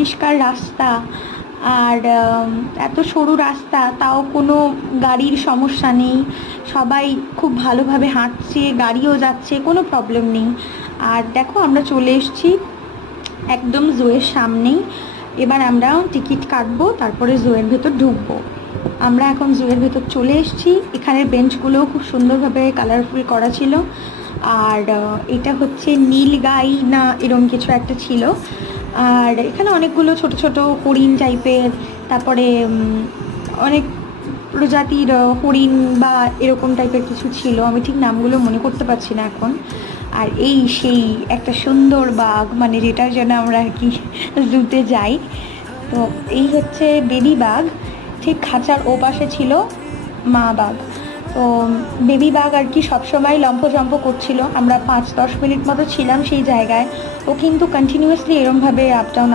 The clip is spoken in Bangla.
পরিষ্কার রাস্তা, আর এত সরু রাস্তা, তাও কোনো গাড়ির সমস্যা নেই, সবাই খুব ভালোভাবে হাঁটছে, গাড়িও যাচ্ছে, কোনো প্রবলেম নেই। আর দেখো আমরা চলে এসেছি একদম জুয়ের সামনেই। এবার আমরা টিকিট কাটবো, তারপরে জুয়ের ভেতর ঢুকবো। আমরা এখন জুয়ের ভেতর চলে এসেছি। এখানের বেঞ্চগুলোও খুব সুন্দরভাবে কালারফুল করা ছিল। আর এটা হচ্ছে নীলগাই না এরকম কিছু একটা ছিল। আর এখানে অনেকগুলো ছোট ছোট হরিণ টাইপের, তারপরে অনেক প্রজাতির হরিণ বা এরকম টাইপের কিছু ছিল, আমি ঠিক নামগুলো মনে করতে পারছি না এখন। আর এই সেই একটা সুন্দর বাঘ, মানে যেটার জন্য আমরা আর কি জুতে যাই। তো এই হচ্ছে বেবি বাঘ, ঠিক খাঁচার ও পাশে ছিল মা বাঘ। তো বেবি বাঘ আর কি সবসময় লম্ফজম্প করছিল। আমরা 5-10 মিনিট মতো ছিলাম সেই জায়গায়। ও কিন্তু কন্টিনিউয়াসলি এরমভাবে আপ ডাউন